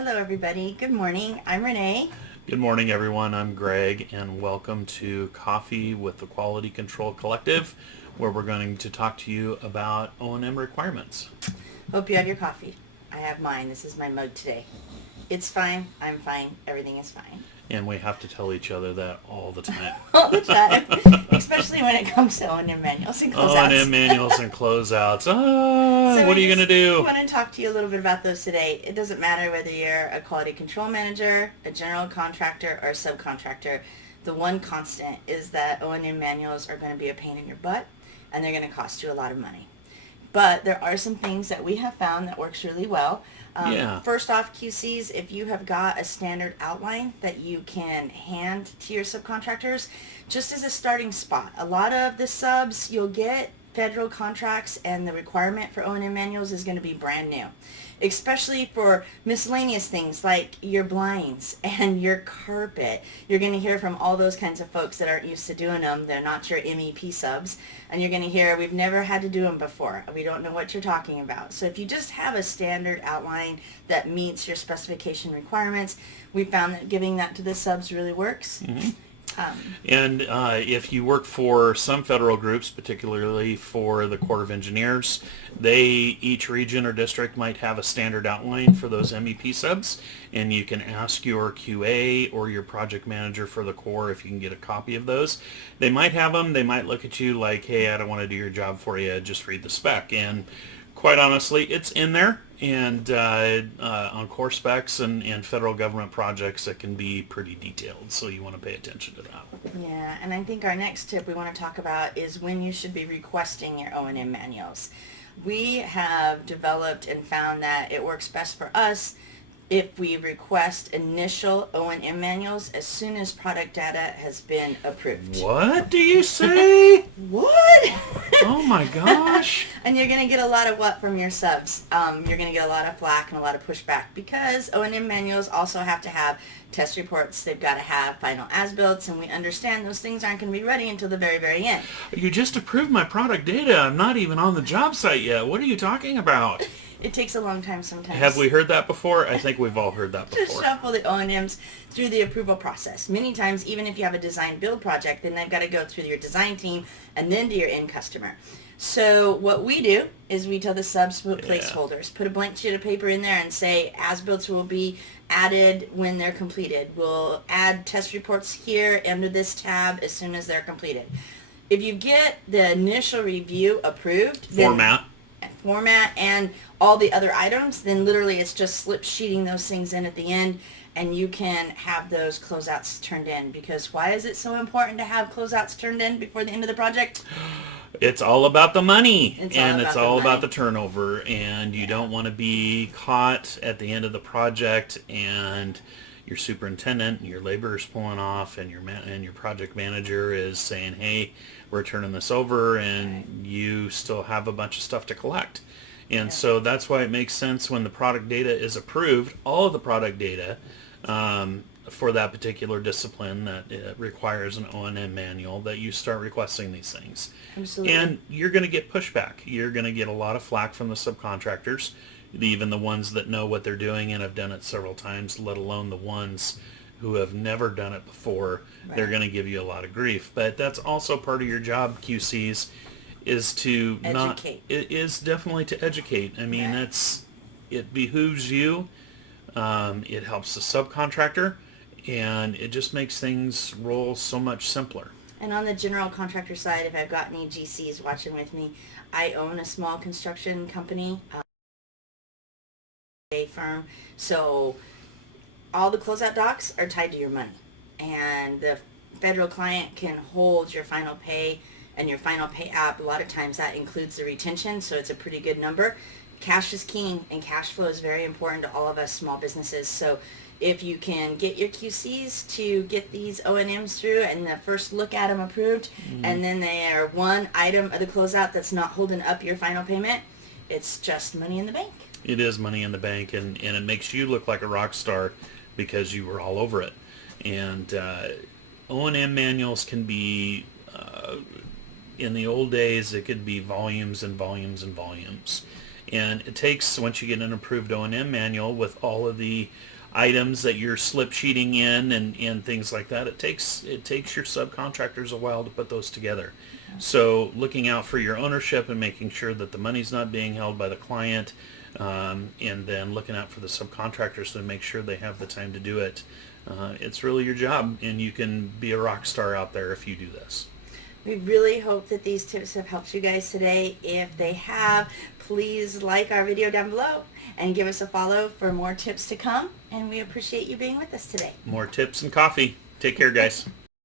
Hello, everybody. Good morning. I'm Renee. Good morning, everyone. I'm Greg, and welcome to Coffee with the Quality Control Collective, where we're going to talk to you about O&M requirements. Hope you have your coffee. I have mine. This is my mug today. It's fine. I'm fine. Everything is fine. And we have to tell each other that all the time. All the time. Especially when it comes to O&M manuals and closeouts. O&M manuals and closeouts. So What are you going to do? I want to talk to you a little bit about those today. It doesn't matter whether you're a quality control manager, a general contractor, or a subcontractor. The one constant is that O&M manuals are going to be a pain in your butt, and they're going to cost you a lot of money. But there are some things that we have found that works really well. First off, QCs, if you have got a standard outline that you can hand to your subcontractors, just as a starting spot. A lot of the subs you'll get federal contracts, and the requirement for O&M manuals is going to be brand new, especially for miscellaneous things like your blinds and your carpet. You're going to hear from all those kinds of folks that aren't used to doing them. They're not your MEP subs, and you're going to hear, we've never had to do them before. We don't know what you're talking about. So if you just have a standard outline that meets your specification requirements, we found that giving that to the subs really works. Mm-hmm. And if you work for some federal groups, particularly for the Corps of Engineers, each region or district might have a standard outline for those MEP subs, and you can ask your QA or your project manager for the Corps if you can get a copy of those. They might have them. They might look at you like, hey, I don't want to do your job for you. Just read the spec. And quite honestly, it's in there, and on core specs and federal government projects, it can be pretty detailed, so you want to pay attention to that. Yeah, and I think our next tip we want to talk about is when you should be requesting your O&M manuals. We have developed and found that it works best for us if we request initial O&M manuals as soon as product data has been approved. What do you say? What? Oh my gosh. And you're going to get a lot of what from your subs? You're going to get a lot of flack and a lot of pushback because O&M manuals also have to have test reports. They've got to have final as-builts, and we understand those things aren't going to be ready until the very, very end. You just approved my product data. I'm not even on the job site yet. What are you talking about? It takes a long time sometimes. Have we heard that before? I think we've all heard that to before. shuffle the O&Ms through the approval process. Many times, even if you have a design build project, then they've got to go through your design team and then to your end customer. So what we do is we tell the subs put placeholders, put a blank sheet of paper in there and say as-builts will be added when they're completed. We'll add test reports here under this tab as soon as they're completed. If you get the initial review approved, format and all the other items, then literally it's just slip sheeting those things in at the end, and you can have those closeouts turned in. Because why is it so important to have closeouts turned in before the end of the project? It's all about the money, it's all about the turnover, and you don't want to be caught at the end of the project and your superintendent and your laborer's pulling off, and your project manager is saying, hey, we're turning this over, and you still have a bunch of stuff to collect. And so that's why it makes sense when the product data is approved, all of the product data for that particular discipline that requires an O&M manual, that you start requesting these things. Absolutely. And you're going to get pushback. You're going to get a lot of flack from the subcontractors, even the ones that know what they're doing and have done it several times, let alone the ones who have never done it before. Right. They're going to give you a lot of grief. But that's also part of your job, QCs, is to educate. It is definitely to educate. I mean, it behooves you. It helps the subcontractor, and it just makes things roll so much simpler. And on the general contractor side, if I've got any GCs watching with me, I own a small construction company, a firm, so all the closeout docs are tied to your money, and the federal client can hold your final pay and your final pay app. A lot of times that includes the retention, so it's a pretty good number. Cash is king, and cash flow is very important to all of us small businesses. So if you can get your QCs to get these O&Ms through and the first look at them approved, and then they are one item of the closeout that's not holding up your final payment, it's just money in the bank. It is money in the bank, and it makes you look like a rock star because you were all over it. And O&M manuals can be, in the old days, it could be volumes and volumes and volumes. And it takes, once you get an approved O&M manual with all of the items that you're slip sheeting in and things like that, it takes your subcontractors a while to put those together. So looking out for your ownership and making sure that the money's not being held by the client, and then looking out for the subcontractors to make sure they have the time to do it. It's really your job, and you can be a rock star out there if you do this. We really hope that these tips have helped you guys today. If they have, please like our video down below and give us a follow for more tips to come. And we appreciate you being with us today. More tips and coffee. Take care, guys.